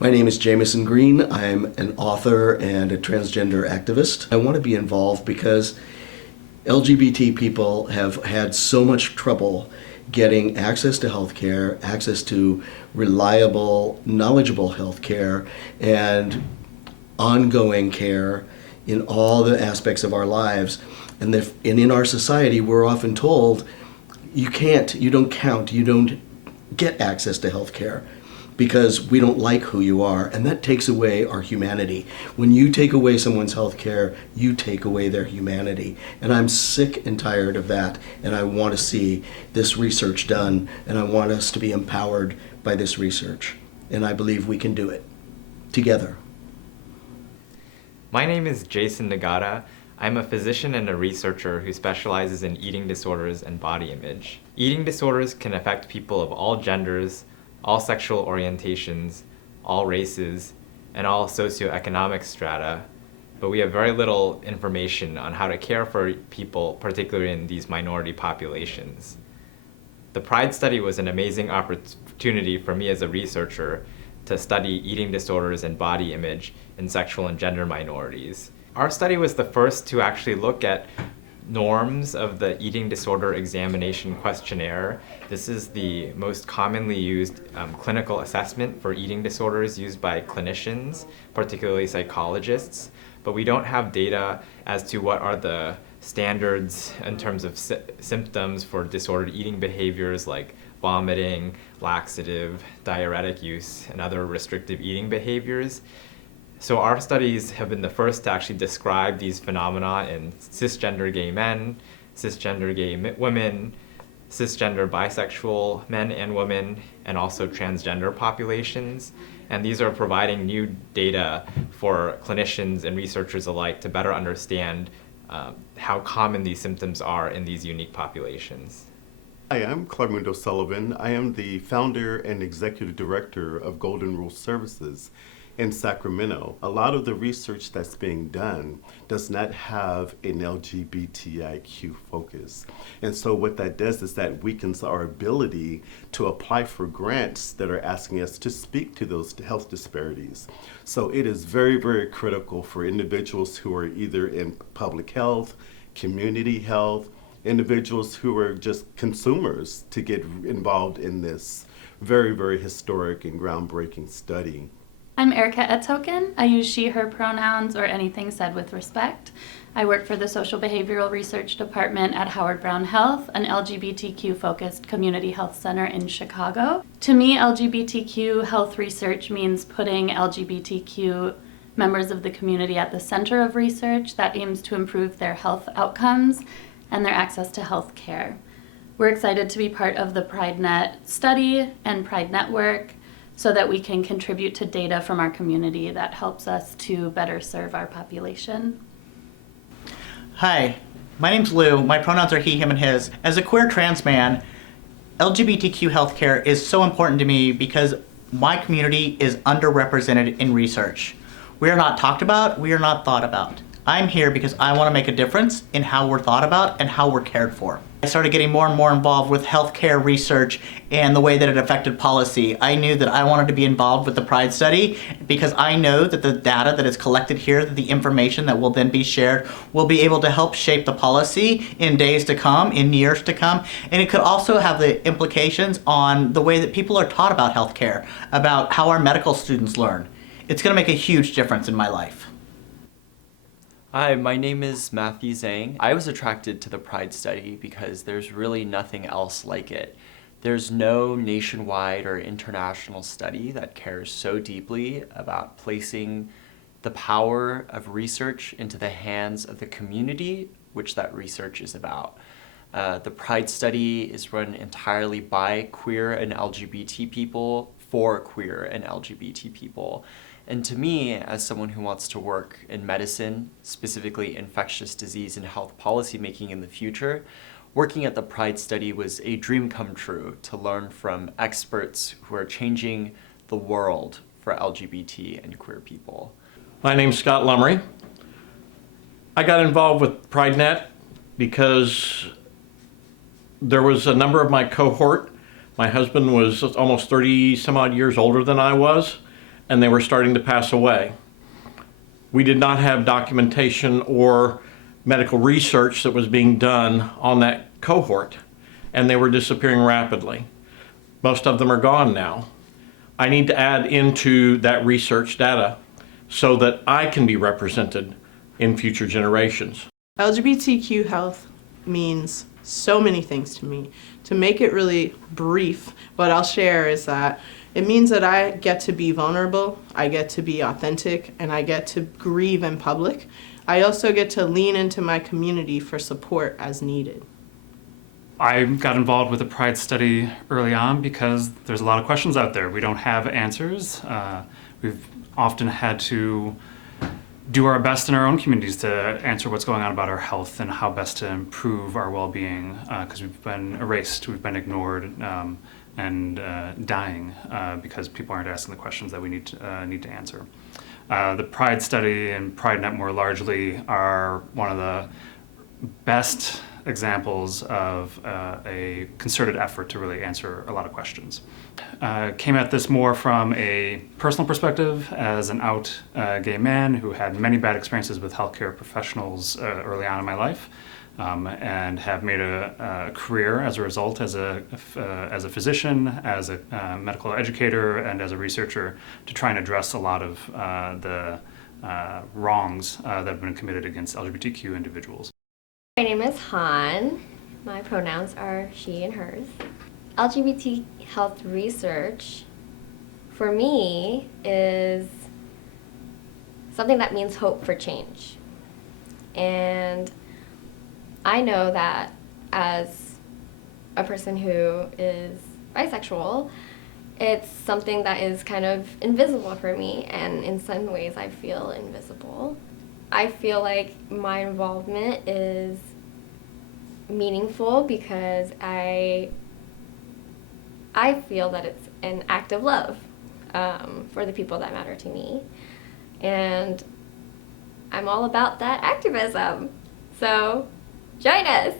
My name is Jameson Green. I'm an author and a transgender activist. I want to be involved because LGBT people have had so much trouble getting access to healthcare, access to reliable, knowledgeable healthcare, and ongoing care in all the aspects of our lives. And in our society, we're often told, you don't count, you don't get access to healthcare because we don't like who you are, and that takes away our humanity. When you take away someone's health care, you take away their humanity. And I'm sick and tired of that, and I want to see this research done, and I want us to be empowered by this research. And I believe we can do it together. My name is Jason Nagata. I'm a physician and a researcher who specializes in eating disorders and body image. Eating disorders can affect people of all genders, all sexual orientations, all races, and all socioeconomic strata, but we have very little information on how to care for people, particularly in these minority populations. The PRIDE study was an amazing opportunity for me as a researcher to study eating disorders and body image in sexual and gender minorities. Our study was the first to actually look at norms of the eating disorder examination questionnaire. This is the most commonly used clinical assessment for eating disorders used by clinicians, particularly psychologists, but we don't have data as to what are the standards in terms of symptoms for disordered eating behaviors like vomiting, laxative, diuretic use, and other restrictive eating behaviors. So our studies have been the first to actually describe these phenomena in cisgender gay men, cisgender gay women, cisgender bisexual men and women, and also transgender populations. And these are providing new data for clinicians and researchers alike to better understand how common these symptoms are in these unique populations. Hi, I'm Clement O'Sullivan. I am the founder and executive director of Golden Rule Services in Sacramento. A lot of the research that's being done does not have an LGBTIQ focus. And so what that does is that weakens our ability to apply for grants that are asking us to speak to those health disparities. So it is very, very critical for individuals who are either in public health, community health, individuals who are just consumers to get involved in this very, very historic and groundbreaking study. I'm Erica Etzoken. I use she, her pronouns, or anything said with respect. I work for the Social Behavioral Research Department at Howard Brown Health, an LGBTQ-focused community health center in Chicago. To me, LGBTQ health research means putting LGBTQ members of the community at the center of research that aims to improve their health outcomes and their access to health care. We're excited to be part of the PrideNet study and Pride Network, so that we can contribute to data from our community that helps us to better serve our population. Hi, my name's Lou. My pronouns are he, him, and his. As a queer trans man, LGBTQ healthcare is so important to me because my community is underrepresented in research. We are not talked about, we are not thought about. I'm here because I want to make a difference in how we're thought about and how we're cared for. I started getting more and more involved with healthcare research and the way that it affected policy. I knew that I wanted to be involved with the PRIDE study because I know that the data that is collected here, that the information that will then be shared, will be able to help shape the policy in days to come, in years to come, and it could also have the implications on the way that people are taught about healthcare, about how our medical students learn. It's going to make a huge difference in my life. Hi, my name is Matthew Zhang. I was attracted to the PRIDE study because there's really nothing else like it. There's no nationwide or international study that cares so deeply about placing the power of research into the hands of the community, which that research is about. The PRIDE study is run entirely by queer and LGBT people for queer and LGBT people. And to me, as someone who wants to work in medicine, specifically infectious disease and health policymaking in the future, working at the PRIDE study was a dream come true to learn from experts who are changing the world for LGBT and queer people. My name's Scott Lumry. I got involved with PrideNet because there was a number of my cohort. My husband was almost 30 some odd years older than I was. and they were starting to pass away. We did not have documentation or medical research that was being done on that cohort, and they were disappearing rapidly. Most of them are gone now. I need to add into that research data so that I can be represented in future generations. LGBTQ health means so many things to me. To make it really brief, what I'll share is that it means that I get to be vulnerable, I get to be authentic, and I get to grieve in public. I also get to lean into my community for support as needed. I got involved with the Pride study early on because there's a lot of questions out there. We don't have answers. We've often had to do our best in our own communities to answer what's going on about our health and how best to improve our well-being, because we've been erased, we've been ignored, and dying because people aren't asking the questions that we need to answer. The Pride study and PrideNet more largely are one of the best examples of a concerted effort to really answer a lot of questions. Came at this more from a personal perspective as an out gay man who had many bad experiences with healthcare professionals early on in my life, and have made a career as a result as a physician, as a medical educator, and as a researcher to try and address a lot of the wrongs that have been committed against LGBTQ individuals. My name is Han. My pronouns are she and hers. LGBT health research for me is something that means hope for change. And I know that as a person who is bisexual, it's something that is kind of invisible for me, and in some ways I feel invisible. I feel like my involvement is meaningful because I feel that it's an act of love for the people that matter to me. And I'm all about that activism. So join us!